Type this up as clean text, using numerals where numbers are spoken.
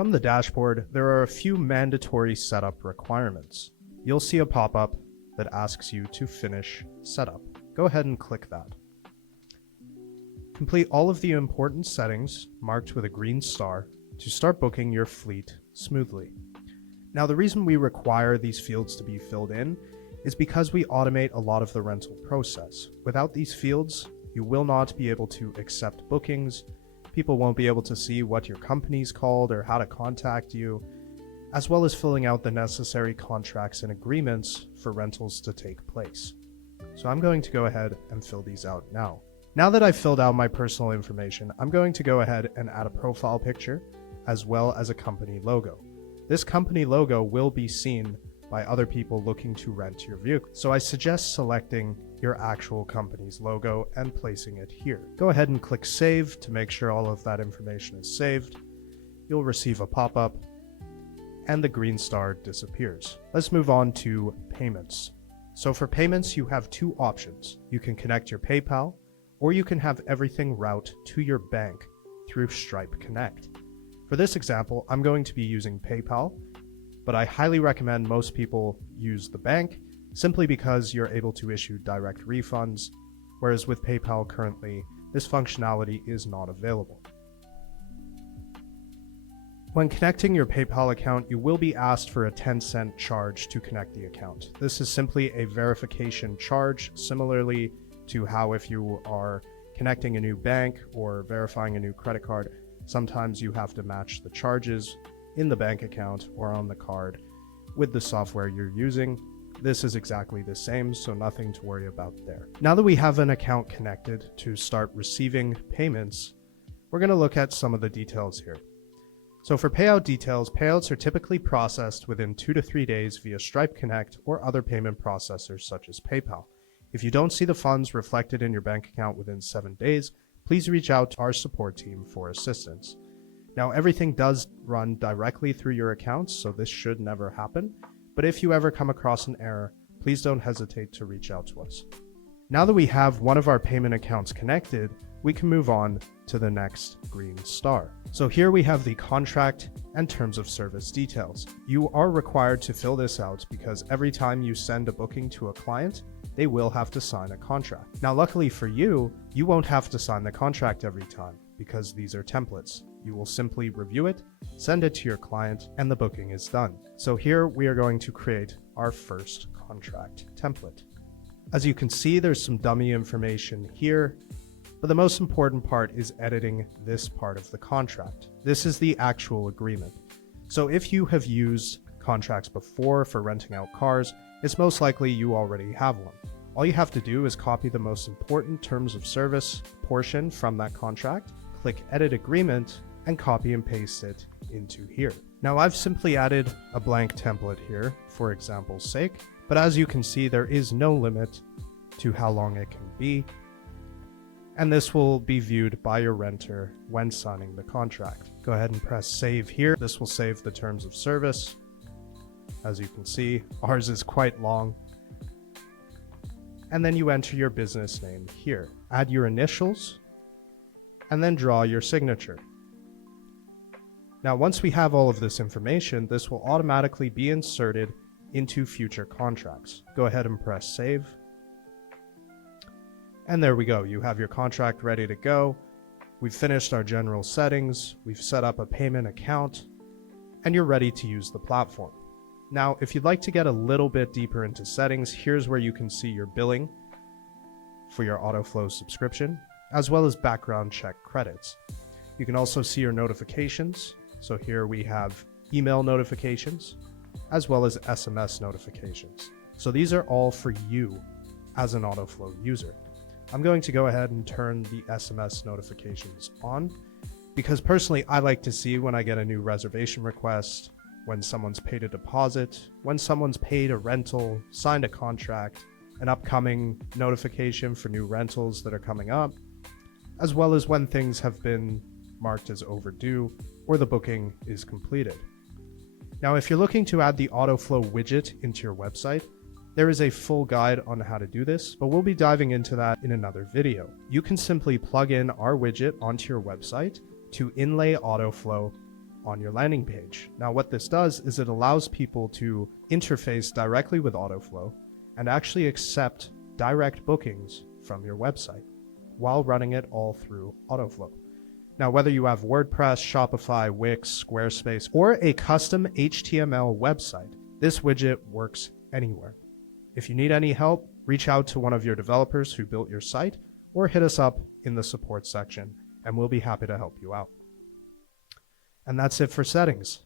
From the dashboard, there are a few mandatory setup requirements. You'll see a pop-up that asks you to finish setup. Go ahead and click that. Complete all of the important settings marked with a green star to start booking your fleet smoothly. Now, the reason we require these fields to be filled in is because we automate a lot of the rental process. Without these fields, you will not be able to accept bookings. People won't be able to see what your company's called or how to contact you, as well as filling out the necessary contracts and agreements for rentals to take place. So I'm going to go ahead and fill these out now. Now that I've filled out my personal information, I'm going to go ahead and add a profile picture as well as a company logo. This company logo will be seen by other people looking to rent your vehicle. So I suggest selecting your actual company's logo and placing it here. Go ahead and click save to make sure all of that information is saved. You'll receive a pop-up and the green star disappears. Let's move on to payments. So for payments, you have two options. You can connect your PayPal, or you can have everything route to your bank through Stripe Connect. For this example, I'm going to be using PayPal, but I highly recommend most people use the bank simply because you're able to issue direct refunds, whereas with PayPal currently, this functionality is not available. When connecting your PayPal account, you will be asked for a 10-cent charge to connect the account. This is simply a verification charge, similarly to how if you are connecting a new bank or verifying a new credit card, sometimes you have to match the charges in the bank account or on the card with the software you're using. This is exactly the same, so nothing to worry about there. Now that we have an account connected to start receiving payments, we're going to look at some of the details here. So for payout details, payouts are typically processed within 2 to 3 days via Stripe Connect or other payment processors such as PayPal. If you don't see the funds reflected in your bank account within 7 days, please reach out to our support team for assistance. Now, everything does run directly through your accounts, so this should never happen. But if you ever come across an error, please don't hesitate to reach out to us. Now that we have one of our payment accounts connected, we can move on to the next green star. So here we have the contract and terms of service details. You are required to fill this out because every time you send a booking to a client, they will have to sign a contract. Now, luckily for you, you won't have to sign the contract every time because these are templates. You will simply review it, send it to your client, and the booking is done. So here we are going to create our first contract template. As you can see, there's some dummy information here, but the most important part is editing this part of the contract. This is the actual agreement. So if you have used contracts before for renting out cars, it's most likely you already have one. All you have to do is copy the most important terms of service portion from that contract, click Edit Agreement, and copy and paste it into here. Now I've simply added a blank template here for example's sake, but as you can see, there is no limit to how long it can be, and this will be viewed by your renter when signing the contract. Go ahead and press save here. This will save the terms of service. As you can see, ours is quite long. And then you enter your business name here. Add your initials, and then draw your signature. Now, once we have all of this information, this will automatically be inserted into future contracts. Go ahead and press save. And there we go. You have your contract ready to go. We've finished our general settings. We've set up a payment account, and you're ready to use the platform. Now, if you'd like to get a little bit deeper into settings, here's where you can see your billing for your Autoflow subscription, as well as background check credits. You can also see your notifications. So here we have email notifications, as well as SMS notifications. So these are all for you as an Autoflow user. I'm going to go ahead and turn the SMS notifications on because personally, I like to see when I get a new reservation request, when someone's paid a deposit, when someone's paid a rental, signed a contract, an upcoming notification for new rentals that are coming up, as well as when things have been marked as overdue or the booking is completed. Now, if you're looking to add the Autoflow widget into your website, there is a full guide on how to do this, but we'll be diving into that in another video. You can simply plug in our widget onto your website to Inlay Autoflow on your landing page. Now, what this does is it allows people to interface directly with Autoflow and actually accept direct bookings from your website while running it all through Autoflow. Now, whether you have WordPress, Shopify, Wix, Squarespace, or a custom HTML website, this widget works anywhere. If you need any help, reach out to one of your developers who built your site or hit us up in the support section and we'll be happy to help you out. And that's it for settings.